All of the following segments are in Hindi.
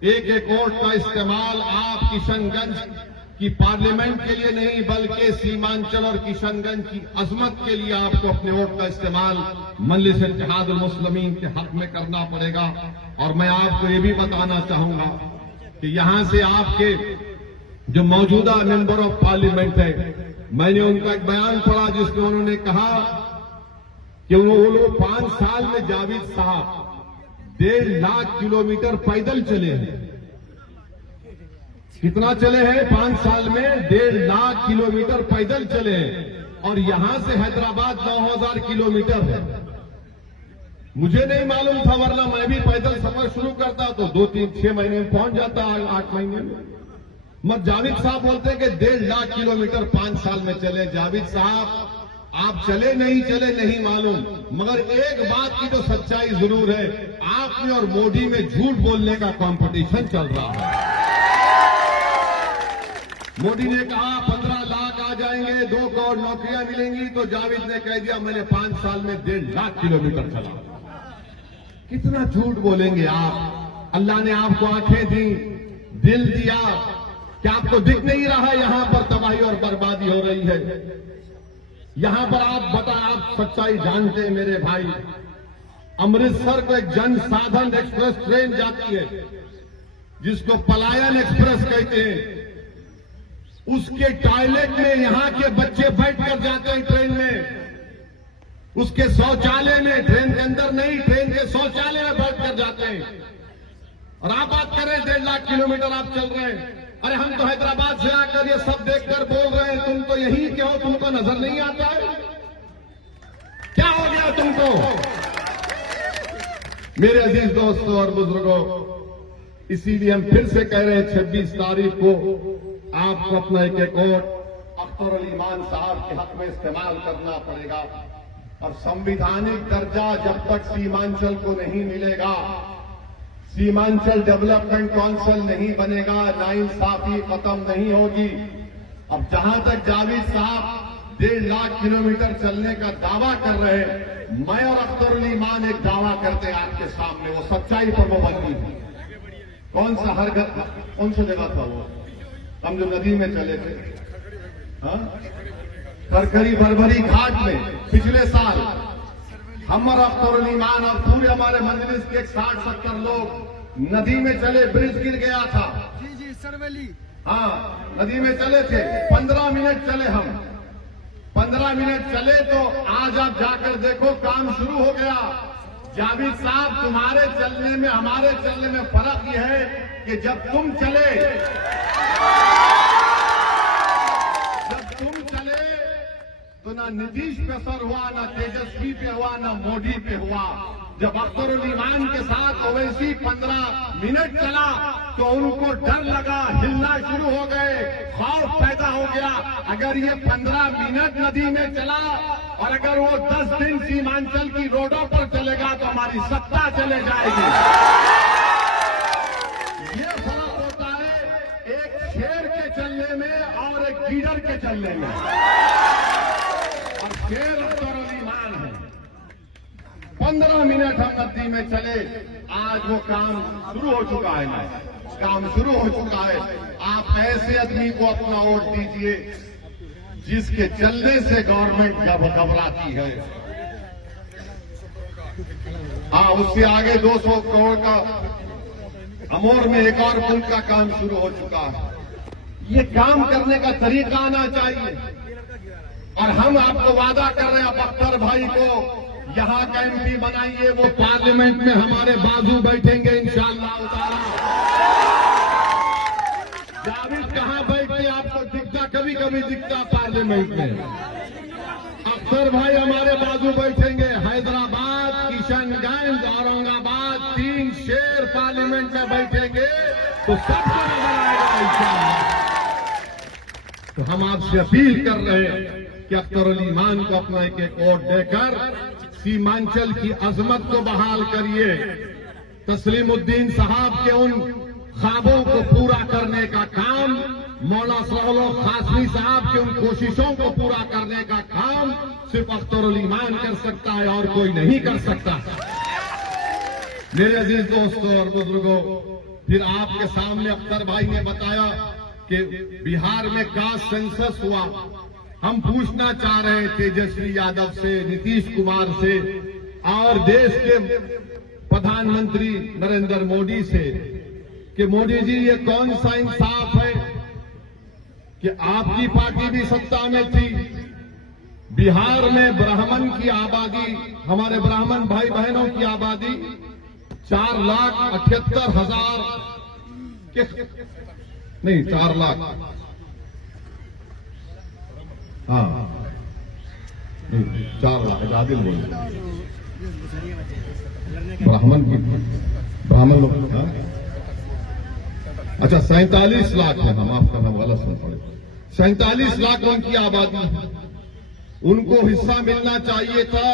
एक एक वोट का इस्तेमाल आप किशनगंज की पार्लियामेंट के लिए नहीं बल्कि सीमांचल और किशनगंज की अजमत के लिए आपको अपने वोट का इस्तेमाल मजलिस इत्तेहादुल मुस्लिमीन के हक में करना पड़ेगा। और मैं आपको ये भी बताना चाहूंगा कि यहां से आपके जो मौजूदा मेंबर ऑफ पार्लियामेंट है, मैंने उनका एक बयान पढ़ा जिसमें उन्होंने कहा कि वो लोग 5 साल में जावेद साहब 1.5 लाख किलोमीटर पैदल चले हैं। कितना चले हैं? 5 साल में 1.5 लाख किलोमीटर पैदल चले हैं। और यहां से हैदराबाद 9000 किलोमीटर है। मुझे नहीं मालूम था, वरना मैं भी पैदल सफर शुरू करता तो 2-3-6 महीने में पहुंच जाता, 8 महीने में। मगर जावेद साहब बोलते हैं कि 1.5 लाख किलोमीटर 5 साल में चले। जावेद साहब, आप चले नहीं मालूम, मगर एक बात की तो सच्चाई जरूर है, आप में और मोदी में झूठ बोलने का कंपटीशन चल रहा है। मोदी ने कहा 15 लाख आ जाएंगे, 2 करोड़ नौकरियां मिलेंगी, तो जावेद ने कह दिया मैंने 5 साल में 1.5 लाख किलोमीटर चला। कितना झूठ बोलेंगे आप? अल्लाह ने आपको आंखें दी, दिल दिया, क्या आपको दिख नहीं रहा यहां पर तबाही और बर्बादी हो रही है? यहां पर आप सच्चाई जानते हैं मेरे भाई। अमृतसर को एक जन साधन एक्सप्रेस ट्रेन जाती है जिसको पलायन एक्सप्रेस कहते हैं। उसके टॉयलेट में यहां के बच्चे बैठकर जाते हैं ट्रेन में। उसके शौचालय में, ट्रेन के अंदर नहीं, ट्रेन के शौचालय में बैठकर जाते हैं। और आप बात करें 1.5 लाख किलोमीटर आप चल रहे हैं। अरे हम तो हैदराबाद से आकर ये सब देखकर बोल रहे हैं, तुम तो यही के हो, तुमको नजर नहीं आता है? क्या हो गया तुमको? मेरे अजीज दोस्तों और बुजुर्गों, इसीलिए हम फिर से कह रहे हैं 26 तारीख को आपको अपना एक वोट अख्तर अली मान साहब के हक में इस्तेमाल करना पड़ेगा। और संवैधानिक दर्जा जब तक सीमांचल को नहीं मिलेगा, सीमांचल डेवलपमेंट काउंसिल नहीं बनेगा, नाइंसाफी खत्म नहीं होगी। अब जहां तक जावेद साहब 1.5 लाख किलोमीटर चलने का दावा कर रहे हैं, मैं और अख्तर अली मान एक दावा करते हैं आपके सामने, वो सच्चाई पर वो बनती थी। कौन सी जगह था वो? हम जो नदी में चले थे, करकरी बरबरी घाट में पिछले साल हम और अख्तर अली मान और पूरे हमारे मजलिस के 60-70 लोग नदी में चले, ब्रिज गिर गया था। जी सरवली। हाँ, नदी में चले थे, 15 मिनट चले हम। 15 मिनट चले तो आज आप जाकर देखो काम शुरू हो गया। जावेद साहब, तुम्हारे चलने में हमारे चलने में फर्क यह है कि जब तुम चले तो ना नीतीश पे असर हुआ, ना तेजस्वी पे हुआ, ना मोदी पे हुआ। जब अख्तर अली मान के साथ ओवैसी 15 मिनट चला तो उनको डर लगा, हिलना शुरू हो गए, खौफ पैदा हो गया। अगर ये 15 मिनट नदी में चला और अगर वो 10 दिन सीमांचल की रोडों पर चलेगा तो हमारी सत्ता चले जाएगी। ये फर्क होता है एक शेर के चलने में और एक लीडर के चलने में। शेर अख्तर अली मान है। 15 मिनट हम नदी में चले, आज वो काम शुरू हो चुका है। काम शुरू हो चुका है। आप ऐसे आदमी को अपना वोट दीजिए जिसके चलने से गवर्नमेंट घबराती है। हाँ, उससे आगे 200 करोड़ का अमोर में एक और पुल का काम शुरू हो चुका है। ये काम करने का तरीका आना चाहिए। और हम आपको वादा कर रहे हैं, आप अख्तर भाई को यहां का एमपी बनाइए, वो पार्लियामेंट में हमारे बाजू बैठेंगे इंशाअल्लाह ताला। जावेद कहां बैठे आपको दिखता? कभी कभी दिखता पार्लियामेंट में। अख्तर भाई हमारे बाजू बैठेंगे। हैदराबाद, किशनगंज, औरंगाबाद, 3 शेर पार्लियामेंट में बैठेंगे तो सबको नजर आएगा इंशाअल्लाह। तो हम आपसे अपील कर रहे हैं कि अख्तर अली मान को अपना एक वोट देकर सीमांचल की अजमत को बहाल करिए। तस्लीमुद्दीन साहब के उन ख्वाबों को पूरा करने का काम, मौला सरोलो खासमी साहब की उन कोशिशों को पूरा करने का काम सिर्फ अख्तर अली मान कर सकता है और कोई नहीं कर सकता। मेरे अजीज दोस्तों और बुजुर्गों, फिर आपके सामने अख्तर भाई ने बताया कि बिहार में कास्ट सेंसस हुआ। हम पूछना चाह रहे हैं तेजस्वी यादव से, नीतीश कुमार से और देश के प्रधानमंत्री नरेंद्र मोदी से कि मोदी जी ये कौन सा इंसाफ है कि आपकी पार्टी भी सत्ता में थी, बिहार में ब्राह्मण की आबादी, हमारे ब्राह्मण भाई बहनों की आबादी 4,78,000 के नहीं 4 लाख, हाँ नहीं 4 लाख आदिल बोल ब्राह्मण लोग, हाँ? अच्छा 47 लाख है, हम आपका नाम गलत सुन पड़े, 47 लाख उनकी आबादी है। उनको हिस्सा मिलना चाहिए था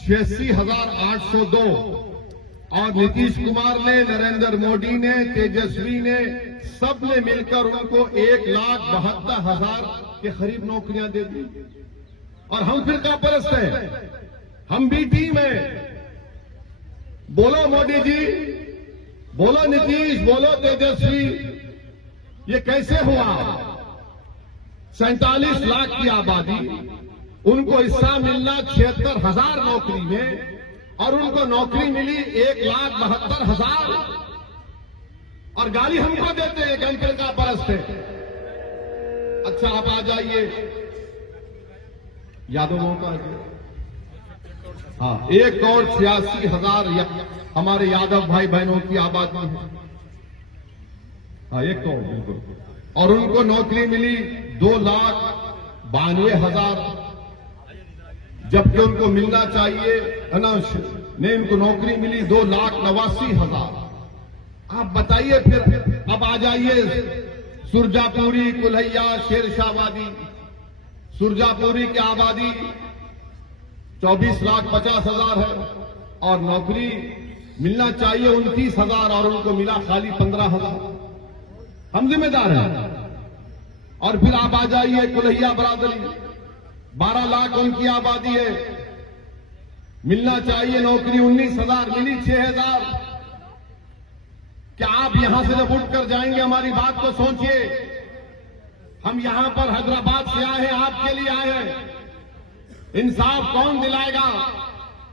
86,802 और नीतीश कुमार ने, नरेंद्र मोदी ने, तेजस्वी ने, सब ने मिलकर उनको 1,72,000 के करीब नौकरियां दे दी। और हम फिरका परस्त हैं, हम भी टीम है। बोलो मोदी जी, बोलो नीतीश, बोलो तेजस्वी, ये कैसे हुआ? 47 लाख की आबादी, उनको हिस्सा मिलना 76,000 नौकरी में और उनको नौकरी मिली 1,72,000 और गाली हमको देते हैं कि हम फिरका परस्त है। अच्छा आप आ जाइए यादवों का, हाँ 1,86,000 हमारे यादव भाई बहनों की आबादी है, हाँ 1 करोड़ बिल्कुल, और उनको नौकरी मिली 2,92,000 जबकि उनको मिलना चाहिए नहीं, उनको नौकरी मिली 2,89,000। आप बताइए फिर, अब आ जाइए सुरजापुरी, कुल्हैया, शेरशाहबादी। सुरजापुरी की आबादी 24,50,000 है और नौकरी मिलना चाहिए 29,000 और उनको मिला खाली 15,000। हम जिम्मेदार हैं। और फिर आप आ जाइए कुल्हैया बरादरी, 12 लाख उनकी आबादी है, मिलना चाहिए नौकरी 19,000, मिली 6,000। क्या आप यहां से जब उठ कर जाएंगे, हमारी बात को सोचिए, हम यहां पर हैदराबाद से आए हैं, आपके लिए आए हैं। इंसाफ कौन दिलाएगा?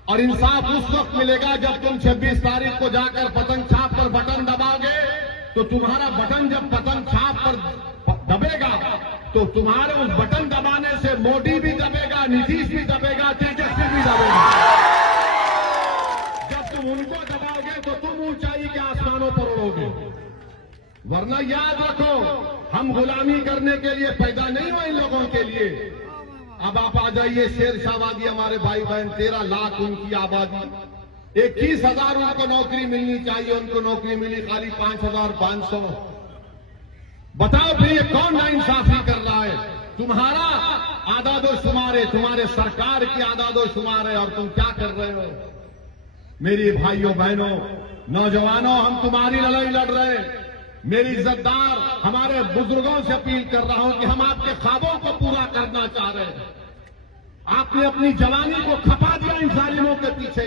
और इंसाफ उस वक्त मिलेगा जब तुम 26 तारीख को जाकर पतंग छाप पर बटन दबाओगे, तो तुम्हारा बटन जब पतंग छाप पर दबेगा तो तुम्हारे उस बटन दबाने से मोदी भी दबेगा, नीतीश भी दबेगा, तेजस्वी भी दबेगा। जब तुम उनको दबाओगे तो तुम ऊंचाई के आसमानों पर उड़ोगे। वरना याद रखो, हम गुलामी करने के लिए पैदा नहीं हुए इन लोगों के लिए। अब आप आ जाइए शेरशाहबादी, हमारे भाई बहन 13 लाख उनकी आबादी, 21,000 उनको नौकरी मिलनी चाहिए, उनको नौकरी मिली खाली 5,500। बताओ फिर ये कौन नाइंसाफी कर रहा है? तुम्हारा आदादोशुमार है, तुम्हारे सरकार की आदादोशुमार है और तुम क्या कर रहे हो? मेरी भाइयों बहनों नौजवानों, हम तुम्हारी लड़ाई लड़ रहे हैं। मेरी इज्जतदार हमारे बुजुर्गों से अपील कर रहा हूं कि हम आपके ख्वाबों को पूरा करना चाह रहे हैं। आपने अपनी जवानी को खपा दिया इन जालिमों के पीछे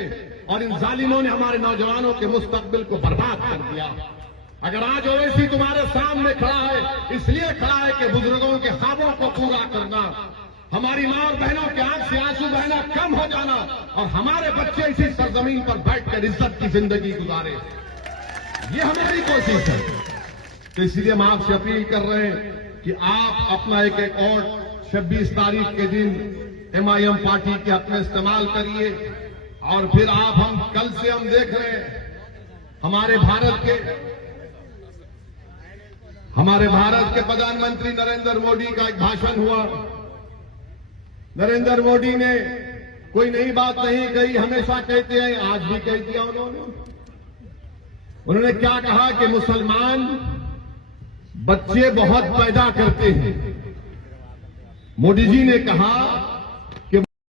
और इन जालिमों ने हमारे नौजवानों के मुस्तकबिल को बर्बाद कर दिया। अगर आज ओवैसी तुम्हारे सामने खड़ा है, इसलिए खड़ा है कि बुजुर्गों के ख्वाबों को पूरा करना, हमारी मां और बहनों के आंख से आंसू बहना कम हो जाना और हमारे बच्चे इसी सरजमीन पर बैठकर इज्जत की जिंदगी गुजारे, ये हमारी कोशिश है। तो इसलिए हम आपसे अपील कर रहे हैं कि आप अपना एक और 26 तारीख के दिन MIM पार्टी के हक में इस्तेमाल करिए। और फिर हम कल से हम देख रहे हैं हमारे भारत के प्रधानमंत्री नरेंद्र मोदी का एक भाषण हुआ। नरेंद्र मोदी ने कोई नई बात नहीं कही, हमेशा कहते हैं, आज भी कह दिया उन्होंने क्या कहा कि मुसलमान बच्चे बहुत पैदा करते हैं। मोदी जी ने कहा